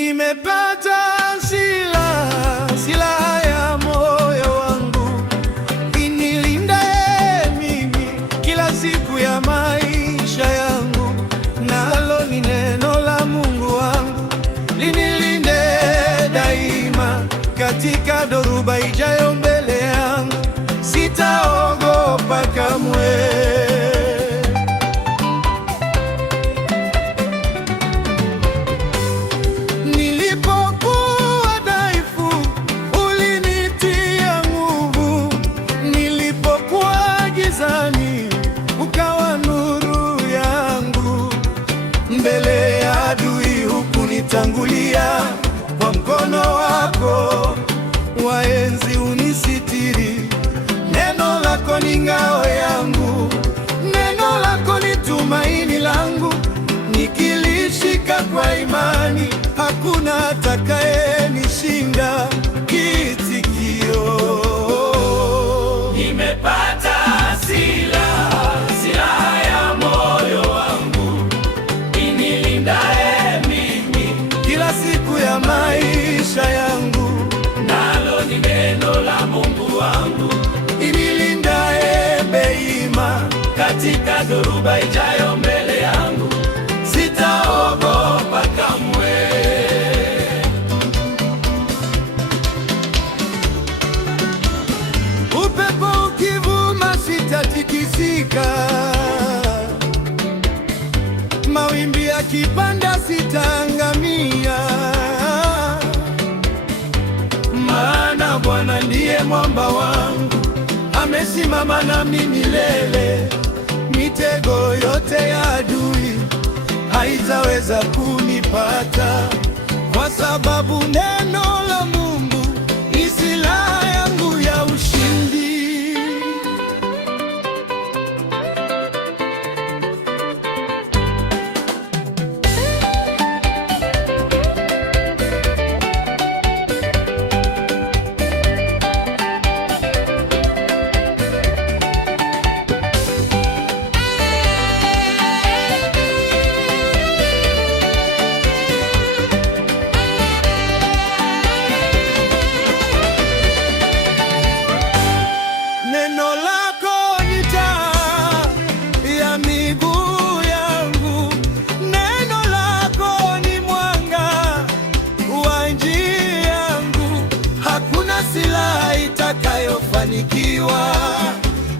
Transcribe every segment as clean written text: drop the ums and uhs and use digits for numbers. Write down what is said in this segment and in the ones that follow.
Nimepata silaha ya moyo wangu, inilindaye mimi kila siku ya maisha yangu. Nalo ni neno la Mungu wangu, linilinde daima katika dhoruba ijayo mbele yangu. Sitaogopa kamwe. Ukawa nuru yangu mbele ya adui, hukunitangulia kwa mkono wako wa enzi unisitiri. Neno lako ni ngao yangu, neno lako ni tumaini langu. Nikilishika kwa imani, hakuna atakayenishinda. Kitikio: nimepata silaha ya moyo wangu, inilindaye mimi kila siku ya maisha yangu. Nalo ni neno la Mungu wangu, inilindaye daima katika dhoruba ijayo mbele yangu. Sitaogopa kamwe. Upepo ukivuma sitatikisika, mawimbi yakipanda sitaangamia. Maana Bwana ndiye mwamba wangu, amesimama nami milele. Mitego yote ya adui haitaweza kunipata, kwa sababu neno la Mungu ni silaha yangu ya ushindi. Neno lako ni taa ya miguu yangu, neno lako ni mwanga wa njia yangu. Hakuna silaha itakayofanikiwa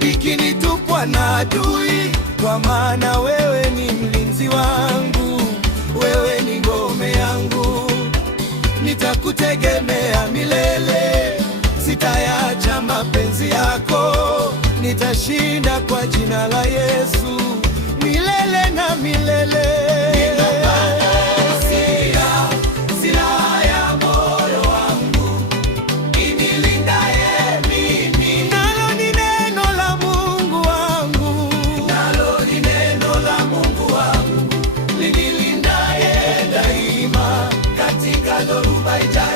ikinitupwa na adui, kwa maana wewe ni mlinzi wangu, wewe ni ngome yangu. Nitakutegemea milele, sitayacha mapenzi yako. Nitashinda kwa jina la Yesu milele na milele. Silaha ya moyo wangu, inilindaye mimi. Nalo ni neno la Mungu wangu, nalo ni neno la Mungu wangu, linilindaye daima katika dhoruba ijayo.